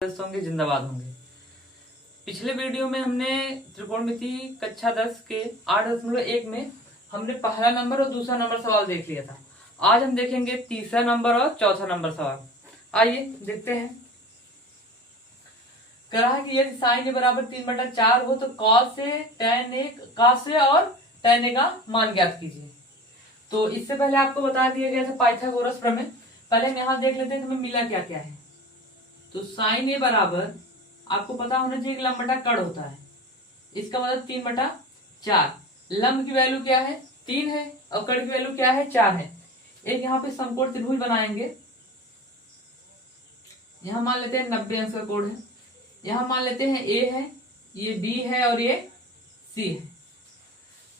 होंगे जिंदाबाद होंगे। पिछले वीडियो में हमने त्रिकोणमिति कक्षा 10 के 8.1 में हमने पहला नंबर और दूसरा नंबर सवाल देख लिया था। आज हम देखेंगे तीसरा नंबर और चौथा नंबर सवाल। आइए देखते हैं। कह रहा है कि यदि साइन ए बराबर 3/4 हो तो कॉस से और tan ए का मान ज्ञात कीजिए। तो इससे पहले आपको बता दिया गया था पाइथागोरस प्रमेय। पहले हम यहाँ देख लेते हैं कि हमें मिला क्या क्या है। तो साइन ए बराबर आपको पता होना चाहिए कि लंब बटा कड़ होता है, इसका मतलब 3/4। लंब की वैल्यू क्या है 3 है और कड़ की वैल्यू क्या है 4 है। एक यहाँ पे समकोण त्रिभुज बनाएंगे। यहाँ मान लेते हैं 90 अंश का कोण है। यहाँ मान लेते हैं ए है, ये बी है और ये सी है।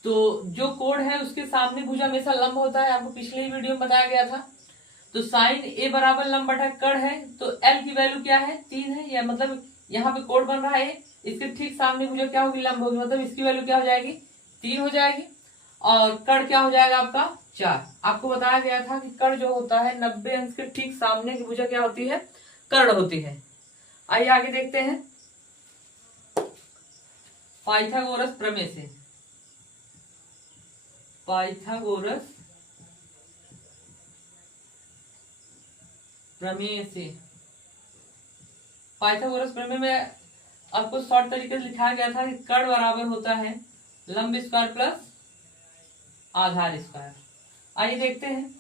तो जो कोण है उसके सामने भुजा हमेशा लंब होता है, आपको पिछले ही वीडियो में बताया गया था। तो साइन ए बराबर लंब बटा कड़ है, तो एल की वैल्यू क्या है 3 है, या मतलब यहाँ पे कोण बन रहा है, इसके ठीक सामने भुजा क्या होगी लंब होगी, मतलब इसकी वैल्यू क्या हो जाएगी 3 हो जाएगी। और कड़ क्या हो जाएगा आपका 4। आपको बताया गया था कि कड़ जो होता है 90 अंश के ठीक सामने की भुजा क्या होती है कर्ण होती है। आइए आगे देखते हैं पाइथागोरस प्रमेय से। पाइथागोरस प्रमेय से पाइथागोरस प्रमेय में आपको शॉर्ट तरीके से लिखा गया था कि कड़ बराबर होता है लंब स्क्वायर प्लस आधार स्क्वायर। आइए देखते हैं।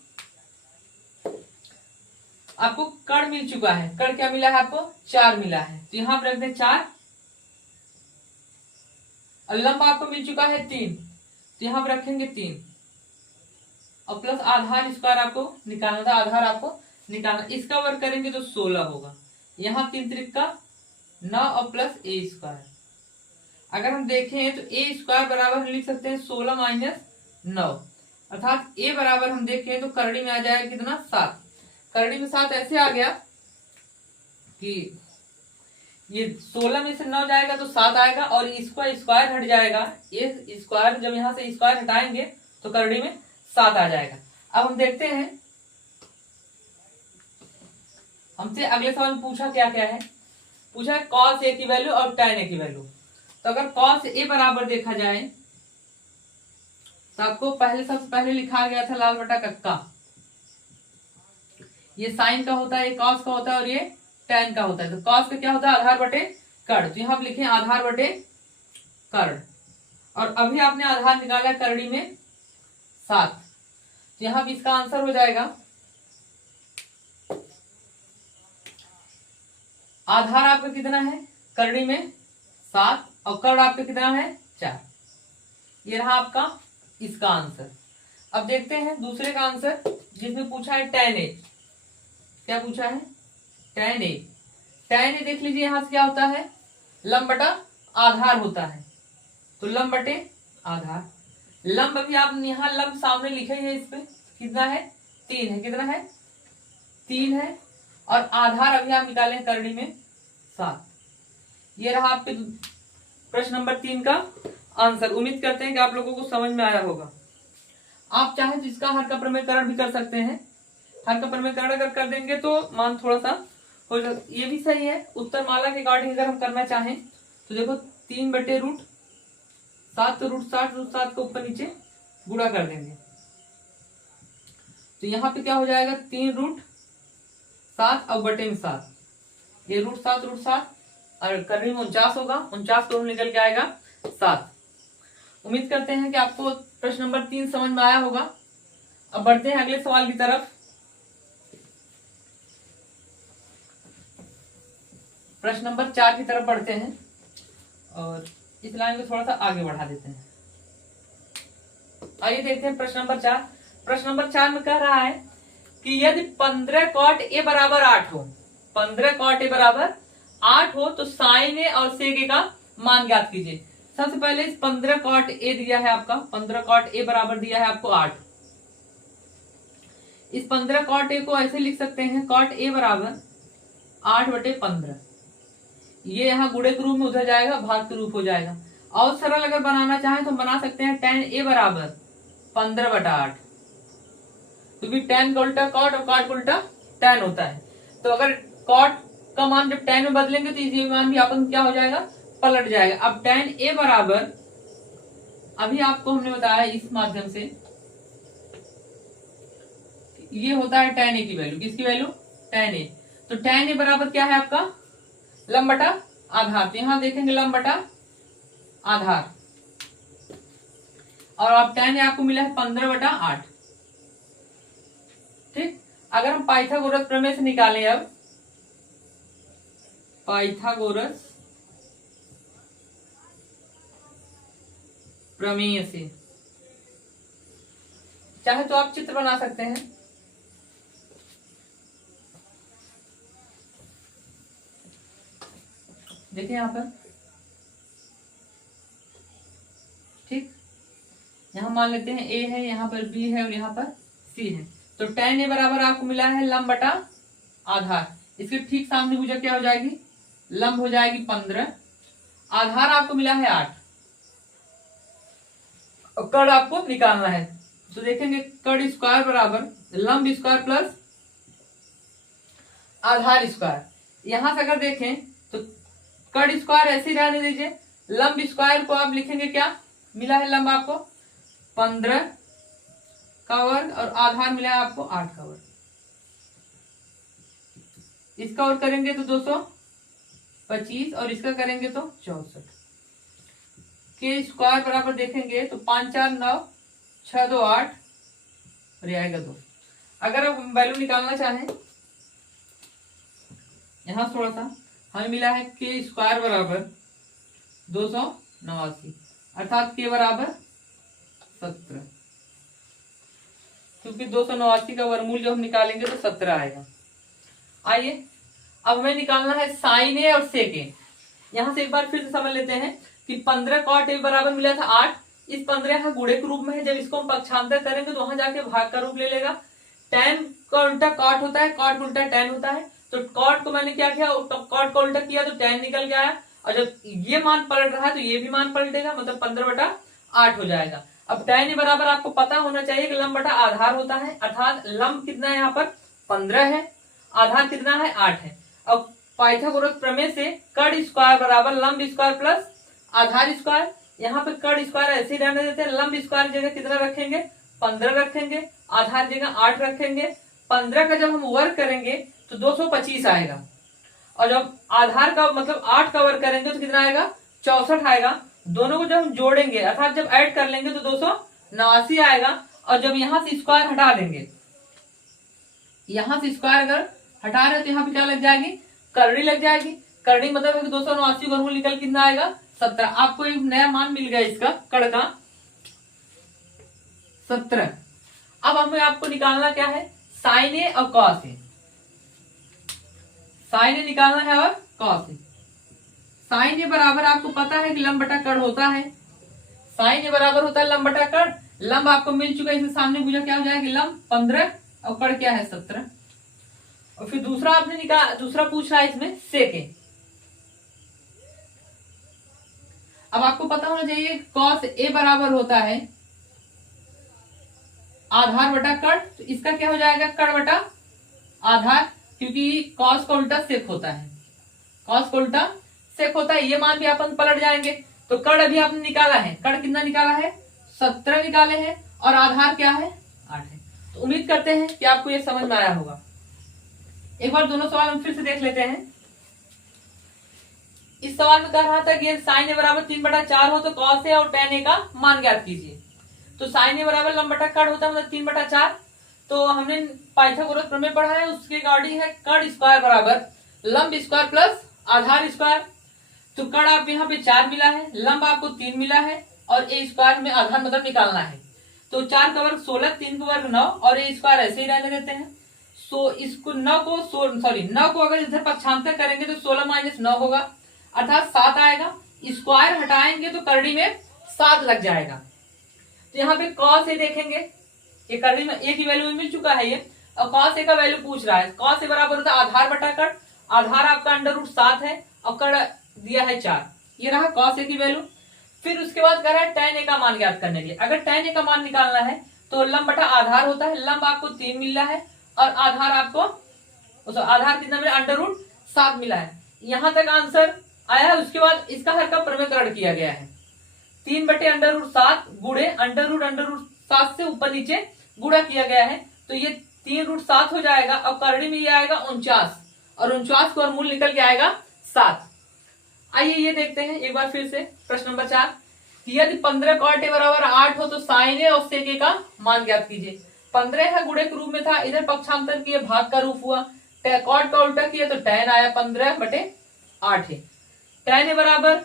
आपको कड़ मिल चुका है, कड़ क्या मिला है आपको 4 मिला है, तो यहां पर रख दें 4। और लंब आपको मिल चुका है 3, तो यहां पर रखेंगे 3 और प्लस आधार स्क्वायर आपको निकालना था, आधार आपको निकालना। इसका वर्ग करेंगे तो 16 होगा। यहाँ 3 त्रिक का 9 और प्लस ए स्क्वायर। अगर हम देखें तो ए स्क्वायर बराबर हम लिख सकते हैं 16 माइनस 9, अर्थात ए बराबर हम देखें तो करड़ी में आ जाएगा कितना 7। करड़ी में 7 ऐसे आ गया कि ये 16 में से 9 जाएगा तो 7 आएगा और इसका स्क्वायर हट जाएगा। ये स्क्वायर जब यहां से स्क्वायर हटाएंगे तो करड़ी में 7 आ जाएगा। अब हम देखते हैं हमसे अगले सवाल में पूछा क्या क्या है। पूछा है कॉस ए की वैल्यू और tan ए की वैल्यू। तो अगर कॉस ए बराबर देखा जाए तो आपको सबसे पहले लिखा गया था लाल बटा कक्का। ये साइन का होता है, ये कॉस का होता है और ये tan का होता है। तो कॉस का क्या होता है आधार बटे कड़, तो यहां आप लिखे आधार बटे कड़। और अभी आपने आधार निकाला करड़ी में 7, तो यहां भी इसका आंसर हो जाएगा आधार आपका कितना है करड़ी में 7 और कड़ आपका कितना है 4। ये रहा आपका इसका आंसर। अब देखते हैं दूसरे का आंसर जिसमें पूछा है tan ए। क्या पूछा है tan ए। tan ए देख लीजिए यहां से क्या होता है लंब बटा आधार होता है, तो लंब बटे आधार। लंब अभी आप यहाँ लंब सामने लिखे है, इस पे कितना है 3 है, कितना है 3 है। और आधार अभी आप निकाले करड़ी में 7। ये रहा आपके प्रश्न नंबर 3 का आंसर। उम्मीद करते हैं कि आप लोगों को समझ में आया होगा। आप चाहे तो इसका हर का प्रमेयकरण भी कर सकते हैं। हर का प्रमेयकरण अगर कर देंगे तो मान थोड़ा सा हो जाए, ये भी सही है। उत्तर माला के अकॉर्डिंग अगर हम करना चाहें तो देखो 3/√7, तो √7 को ऊपर नीचे गुणा कर देंगे। तो यहाँ पे क्या हो जाएगा 3√7 और बटे में 7, ये √7 और करने में 49 होगा। 49 को निकल के आएगा 7। उम्मीद करते हैं कि आपको प्रश्न नंबर 3 समझ में आया होगा। अब बढ़ते हैं अगले सवाल की तरफ। प्रश्न नंबर 4 की तरफ बढ़ते हैं और इस लाइन को थोड़ा सा आगे बढ़ा देते हैं। आइए देखते हैं प्रश्न नंबर 4। प्रश्न नंबर 4 में कह रहा है कि यदि 15 cot a बराबर 8 हो, 15 cot a बराबर 8 हो तो साइन ए और सेक ए का मान ज्ञात कीजिए। सबसे पहले इस 15 cot a दिया है आपका, 15 cot a बराबर दिया है आपको 8। इस 15 cot a को ऐसे लिख सकते हैं cot a बराबर 8/15। ये यहाँ गुणे के रूप में उधर जाएगा, भाग के रूप हो जाएगा। और सरल अगर बनाना चाहें तो बना सकते हैं tan a बराबर 15/8, क्योंकि tan का उल्टा cot और cot का उल्टा tan होता है। तो अगर cot का मान जब tan में बदलेंगे तो ये मान भी अपन क्या हो जाएगा, पलट जाएगा। अब tan a बराबर, अभी आपको हमने बताया इस माध्यम से, ये होता है tan a की वैल्यू, किसकी वैल्यू, tan a। तो tan a बराबर क्या है आपका, लंब बटा आधार। तो यहां देखेंगे लंब बटा आधार, और अब tan a आपको मिला है 15/8। ठीक, अगर हम पाइथागोरस प्रमेय से निकालें, अब पाइथागोरस प्रमेय से, चाहे तो आप चित्र बना सकते हैं। देखिए यहां पर, ठीक, यहां मान लेते हैं a है, यहां पर b है और यहां पर c है। तो tan a बराबर आपको मिला है लंब बटा आधार। इसके ठीक सामने भुजा क्या हो जाएगी, लंब हो जाएगी 15, आधार आपको मिला है 8, और कड़ आपको निकालना है। तो देखेंगे कड़ स्क्वायर बराबर लंब स्क्वायर प्लस आधार स्क्वायर। यहां से अगर देखें तो कड़ स्क्वायर ऐसे ही रहने दीजिए, लंब स्क्वायर को आप लिखेंगे क्या, मिला है लंब आपको 15 का वर्ग और आधार मिला है आपको 8 का वर्ग। इसका और करेंगे तो 225 और इसका करेंगे तो 64। के स्क्वायर बराबर देखेंगे तो 5 4 9 6 2 8 और ये आएगा 2। अगर आप वैल्यू निकालना चाहें, यहां थोड़ा सा हमें मिला है के स्क्वायर बराबर 289, अर्थात के बराबर 17, क्योंकि 289 का वर्गमूल जो हम निकालेंगे तो 17 आएगा। आइए अब हमें निकालना है साइन ए और सेक ए। यहां से एक बार फिर से समझ लेते हैं कि 15 कॉट ए बराबर मिला था 8, इस 15 यहाँ गुणे के रूप में है, जब इसको हम पक्षांतर करेंगे तो वहां जाके भाग का रूप ले लेगा। tan का उल्टा कॉट होता है, कॉट का उल्टा tan होता है, तो कॉट को मैंने क्या किया, कॉट का उल्टा किया तो tan निकल के आया, और जब ये मान पलट रहा है तो ये भी मान पलटेगा, मतलब 15/8 हो जाएगा। अब tan बराबर आपको पता होना चाहिए कि लंब बटा आधार होता है, अर्थात लंब कितना है यहाँ पर 15 है, आधार कितना है 8 है। अब पाइथागोरस प्रमेय से कड़ स्क्वायर बराबर लंब स्क्वायर प्लस आधार स्क्वायर, यहाँ पे कड़ स्क्वायर ऐसे ही रहने देते हैं, लंब स्क्वायर जगह कितना रखेंगे 15 रखेंगे, आधार जगह 8 रखेंगे। 15 का जब हम वर्ग करेंगे तो 225 आएगा, और जब आधार का मतलब 8 का वर्ग करेंगे तो कितना आएगा 64 आएगा। दोनों को जब हम जोड़ेंगे अर्थात जब ऐड कर लेंगे तो 289 आएगा, और जब यहां से स्क्वायर हटा देंगे, यहां से स्क्वायर अगर हटा रहे तो यहाँ पे क्या लग जाएगी, करड़ी लग जाएगी। करड़ी मतलब है कि 289 वर्गमूल निकल कितना आएगा 17। आपको एक नया मान मिल गया इसका कड़ का 17। अब हमें आपको निकालना क्या है, साइन ए और कॉस ए। साइन ए निकालना है और कॉस ए। साइन ए बराबर आपको पता है कि लंब बटा कड़ होता है, साइन ए बराबर होता है लंब बटा कड़। लंब आपको मिल चुका है, इसके सामने भुजा क्या हो जाएगी लंब 15 और कड़ क्या है 17। और फिर दूसरा आपने निकाल, दूसरा पूछ रहा है इसमें सेक ए। अब आपको पता होना चाहिए कॉस ए बराबर होता है आधार बटा कड़, तो इसका क्या हो जाएगा कड़ बटा आधार, क्योंकि कॉस का उल्टा सेक होता है, कॉस का उल्टा सेक होता है। ये मान भी अपन पलट जाएंगे। तो कड़ अभी आपने निकाला है, कड़ कितना निकाला है 17 निकाले हैं, और आधार क्या है 8 है। तो उम्मीद करते हैं कि आपको ये समझ में आया होगा। एक बार दोनों सवाल हम फिर से देख लेते हैं। इस सवाल में कह रहा था कि साइन ए बराबर 3/4 हो तो कॉस ए और tan ए का मान ज्ञात कीजिए। तो साइन ए बराबर लंब बटा कड़ होता है, मतलब 3/4। तो हमने पाइथागोरस प्रमेय पढ़ा है, उसके अकॉर्डिंग है कड़ स्क्वायर बराबर लंब स्क्वायर प्लस आधार स्क्वायर। तो कड़ आप यहाँ पे 4 मिला है, लंब आपको 3 मिला है, और ए स्क्वायर में आधार मतलब निकालना है। तो 4 का वर्ग 16, 3 का वर्ग 9, और ए स्क्वायर ऐसे ही रहने देते हैं। सो इसको 9 को अगर इधर पक्षांतर करेंगे तो 16 - 9 होगा, अर्थात 7 आएगा। स्क्वायर हटाएंगे तो करड़ी में 7 लग जाएगा। तो यहाँ पे कॉस ए देखेंगे, ये करड़ी में ए की वैल्यू मिल चुका है ये, और कॉस ए का वैल्यू पूछ रहा है। कॉस ए बराबर होता है आधार बटा कड़, आधार आपका √7 है और कड़ दिया है 4, ये रहा कॉस ए की वैल्यू। फिर उसके बाद कह रहा है tan ए का मान ज्ञात करने के लिए। अगर tan ए का मान निकालना है तो लंब बटा आधार होता है, लंब आपको 3 मिल रहा है और आधार आपको आधार कितना मिला 7 मिला है। यहां तक आंसर आया है। उसके बाद इसका हर का प्रमेयकरण किया गया है। 3/√7 गुणे √7 से ऊपर नीचे गुणा किया गया है, तो ये 3√7 हो जाएगा। अब करड़ी में ये आएगा 49 और 49 को मूल निकल के आएगा 7। आइए ये देखते हैं एक बार फिर से प्रश्न नंबर 4। यदि 15 cot a बराबर 8 हो तो sin a और sec a का मान ज्ञात कीजिए। 15 है गुणे के रूप में था, इधर पक्षांतर किए भाग का रूप हुआ, cot का उल्टा किया तो tan आया 15/8 है। tan a बराबर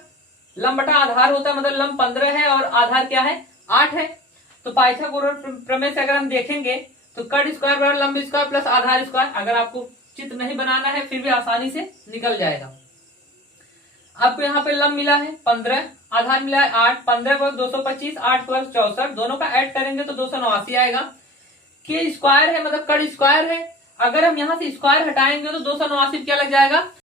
लंब बटा आधार होता है, मतलब लंब 15 है और आधार क्या है 8 है। तो पाइथागोरस प्रमेय से अगर हम देखेंगे तो कट स्क्वायर बराबर लंब स्क्वायर प्लस आधार स्क्वायर। अगर आपको चित्र नहीं बनाना है फिर भी आसानी से निकल जाएगा। आपको यहाँ पे लंब मिला है 15, आधार मिला है 8, 15 पर 225, 8 पर 64, दोनों का ऐड करेंगे तो 289 आएगा। के स्क्वायर है मतलब कट स्क्वायर है, अगर हम यहाँ से स्क्वायर हटाएंगे तो 289 क्या लग जाएगा